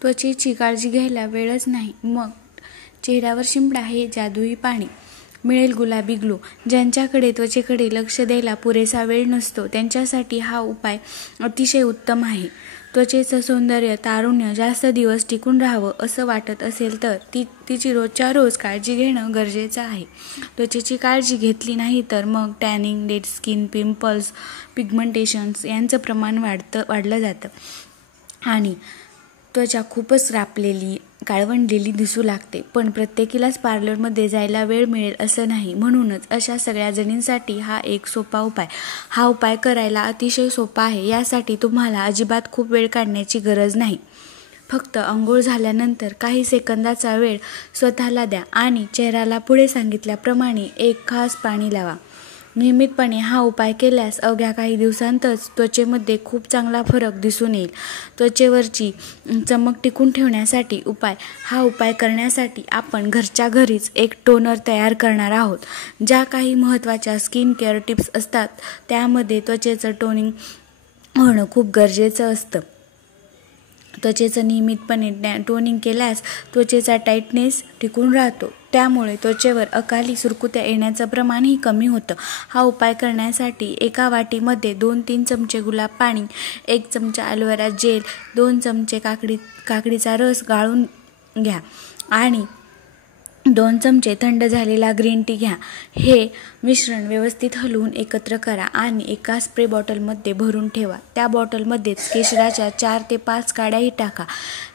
त्वचेची काळजी घ्यायला वेळच नाही, मग चेहऱ्यावर शिंपडा हे जादुई पाणी, मिळेल गुलाबी ग्लो. ज्यांच्याकडे त्वचेकडे लक्ष द्यायला पुरेसा वेळ नसतो त्यांच्यासाठी हा उपाय अतिशय उत्तम आहे. त्वचेचं सौंदर्य, तारुण्य जास्त दिवस टिकून राहावं असं वाटत असेल तर तिची रोजच्या रोज काळजी घेणं गरजेचं आहे. त्वचेची काळजी घेतली नाही तर मग टॅनिंग, डेड स्किन, पिंपल्स, पिगमेंटेशन्स यांचं प्रमाण वाढलं जातं आणि त्वचा खूपच रापलेली, काळवंडलेली दिसू लागते. पण प्रत्येकीलाच पार्लरमध्ये जायला वेळ मिळेल असं नाही. म्हणूनच अशा सगळ्या जणींसाठी हा एक सोपा उपाय. हा उपाय करायला अतिशय सोपा आहे. यासाठी तुम्हाला अजिबात खूप वेळ काढण्याची गरज नाही. फक्त अंघोळ झाल्यानंतर काही सेकंदाचा वेळ स्वतःला द्या आणि चेहऱ्याला पुढे सांगितल्याप्रमाणे एक खास पाणी लावा. नियमितपणे हा उपाय केल्यास अवघ्या काही दिवसांतच त्वचेमध्ये खूप चांगला फरक दिसून येईल. त्वचेवरची चमक टिकून ठेवण्यासाठी हा उपाय करण्यासाठी आपण घरच्या घरीच एक टोनर तयार करणार आहोत. ज्या काही महत्त्वाच्या स्किन केअर टिप्स असतात त्यामध्ये त्वचेचं टोनिंग होणं खूप गरजेचं असतं. त्वचेचं नियमितपणे टोनिंग केल्यास त्वचेचा टाईटनेस टिकून राहतो. त्यामुळे त्वचेवर अकाली सुरकुत्या येण्याचं प्रमाणही कमी होतं. हा उपाय करण्यासाठी एका वाटीमध्ये 2-3 चमचे गुलाब पाणी, 1 चमचा ॲलोवेरा जेल, 2 चमचे काकडीचा रस गाळून घ्या आणि 2 चमचे थंड झालेला ग्रीन टी घ्या. हे मिश्रण व्यवस्थित हलवून एकत्र करा आणि एका स्प्रे बॉटलमध्ये भरून ठेवा. त्या बॉटलमध्येच केशराच्या 4 ते 5 काड्याही टाका.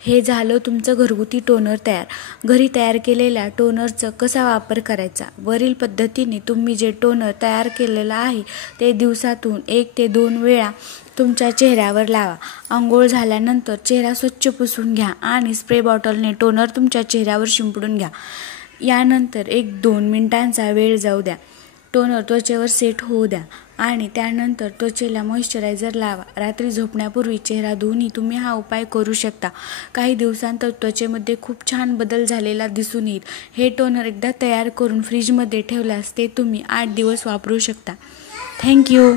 हे झालं तुमचं घरगुती टोनर तयार. घरी तयार केलेल्या टोनरचा कसा वापर करायचा? वरील पद्धतीने तुम्ही जे टोनर तयार केलेलं आहे ते दिवसातून 1 ते 2 वेळा तुमच्या चेहऱ्यावर लावा. अंघोळ झाल्यानंतर चेहरा स्वच्छ पुसून घ्या आणि स्प्रे बॉटलने टोनर तुमच्या चेहऱ्यावर शिंपडून घ्या. यानंतर 1-2 मिनिटांचा वेळ जाऊ द्या. टोनर त्वचेवर सेट होऊ द्या आणि त्यानंतर त्वचेला मॉइश्चरायझर लावा. रात्री झोपण्यापूर्वी चेहरा धुवूनही तुम्ही हा उपाय करू शकता. काही दिवसांतर त्वचेमध्ये खूप छान बदल झालेला दिसून येईल. हे टोनर एकदा तयार करून फ्रीजमध्ये ठेवल्यास ते तुम्ही 8 दिवस वापरू शकता. थँक्यू.